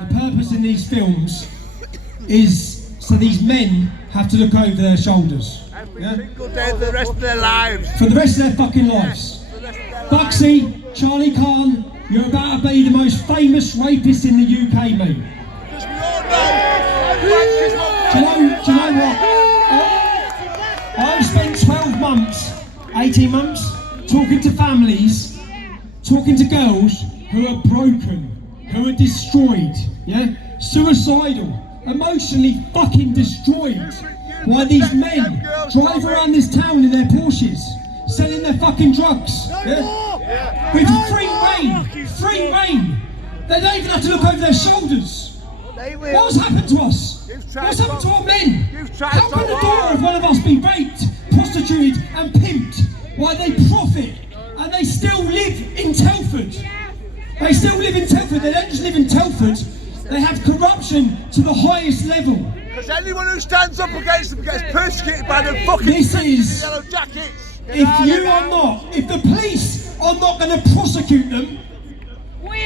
The purpose in these films is so these men have to look over their shoulders. Yeah? Single day for the rest of their lives. For the rest of their fucking lives. Bugsy, Charlie Khan, you're about to be the most famous rapist in the UK, mate. Because we all know. Do you know what? I've spent 12 months, 18 months, talking to families, talking to girls who are broken, who are destroyed, yeah? Suicidal, emotionally fucking destroyed. Why these men drive around this town in their Porsches, selling their fucking drugs, yeah? With free reign. They don't even have to look over their shoulders. What's happened to us? What's happened to our men? How can the daughter of one of us be raped, prostituted and pimped? Why they profit and they still live in Telford. They still live in Telford. They don't just live in Telford. They have corruption to the highest level. Because anyone who stands up against them gets persecuted by the fucking yellow jackets. If the police are not going to prosecute them, we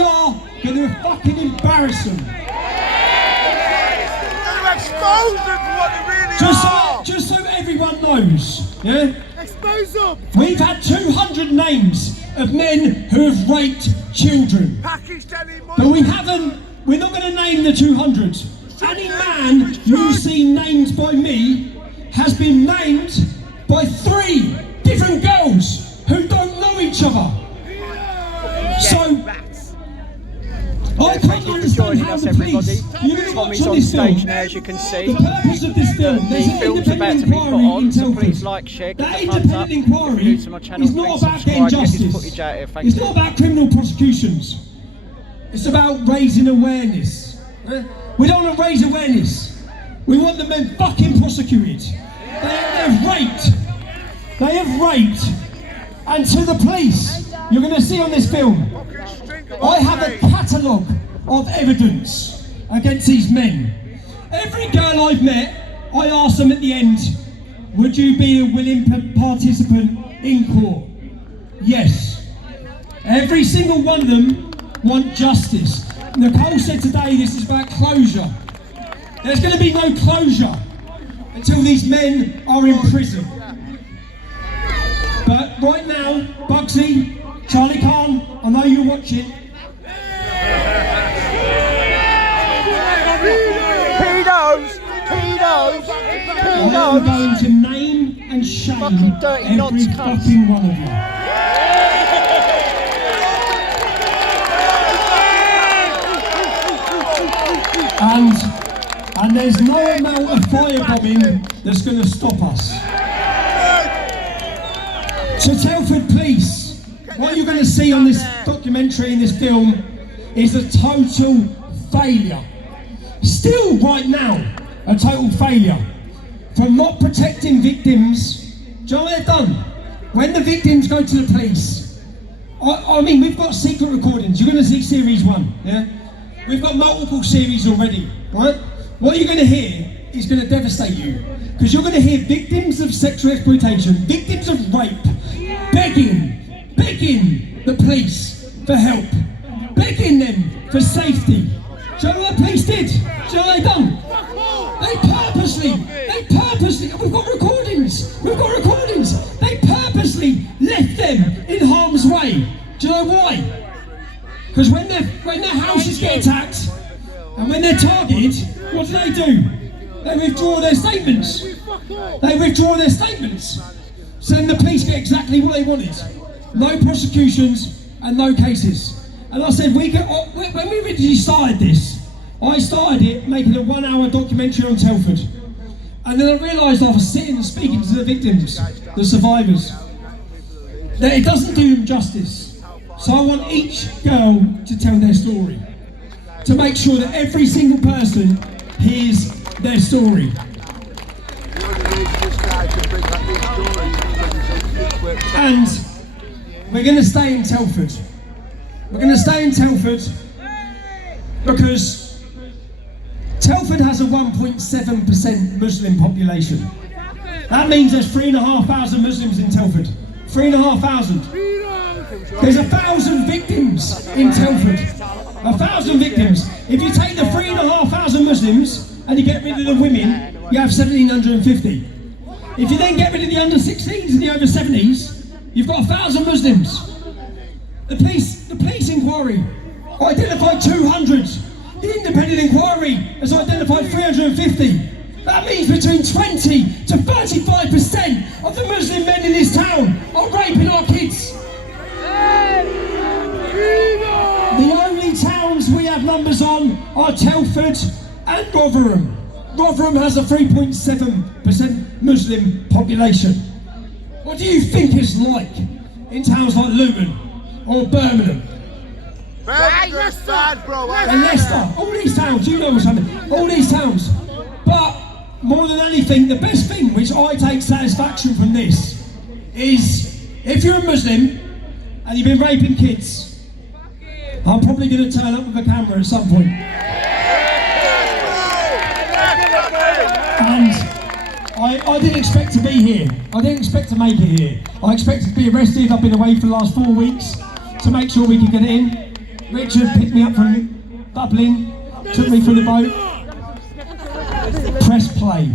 are going to fucking embarrass them. Expose them for what they really are. Just so everyone knows, yeah? Expose them. We've had 200 names of men who have raped children. But we're not going to name the 200. Any man you've seen named by me has been named by 3 different girls who don't know each other. So, I can't understand how the police, you're going to watch on this film, now, as you can see. the purpose of this film, there's an independent inquiry in Telford. That independent inquiry is not about getting justice, it's not about criminal prosecutions, it's about raising awareness. We don't want to raise awareness, we want the men fucking prosecuted. They have raped, and to the police, you're going to see on this film, I have a catalogue of evidence against these men. Every girl I've met, I ask them at the end, would you be a willing participant in court? Yes. Every single one of them want justice. Nicole said today this is about closure. There's going to be no closure until these men are in prison. But right now, Bugsy, Charlie Khan, I know you're watching. Pedos. I'm going to name and shame every fucking one of you. And there's no amount of firebombing that's going to stop us. So Telford Police, what you're going to see on this documentary, in this film, is a total failure. Still right now, a total failure. For not protecting victims. Do you know what they've done? When the victims go to the police, I mean, we've got secret recordings. You're going to see series 1, yeah? We've got multiple series already, right? What you're going to hear is going to devastate you. Because you're going to hear victims of sexual exploitation, victims of rape, begging the police for help, begging them for safety. Do you know what the police did? Do you know what they done? They purposely, we've got recordings, they purposely left them in harm's way. Do you know why? Because when their houses get attacked, and when they're targeted, what do? They withdraw their statements. So then the police get exactly what they wanted. No prosecutions and no cases. And I said, when we originally started this, I started it making a 1-hour documentary on Telford. And then I realised I was sitting and speaking to the victims, the survivors, that it doesn't do them justice. So I want each girl to tell their story, to make sure that every single person hears their story. And we're going to stay in Telford. We're going to stay in Telford because Telford has a 1.7% Muslim population. That means there's 3,500 Muslims in Telford. 3,500. There's 1,000 victims in Telford. 1,000 victims. If you take the 3,500 Muslims and you get rid of the women, you have 1,750. If you then get rid of the under 16s and the over 70s, you've got 1,000 Muslims. The police inquiry identified 200. The independent inquiry has identified 350. That means between 20 to 35% of the Muslim men in this town are raping our kids. The only towns we have numbers on are Telford and Rotherham. Rotherham has a 3.7% Muslim population. What do you think it's like in towns like Luton or Birmingham? Bad, bro. And Leicester, all these towns, you know what's happening, all these towns. But more than anything, the best thing which I take satisfaction from this is if you're a Muslim and you've been raping kids, I'm probably going to turn up with a camera at some point. And I didn't expect to be here. I didn't expect to make it here. I expected to be arrested. I've been away for the last 4 weeks to make sure we could get in. Richard picked me up from Dublin, took me through the boat. Press play.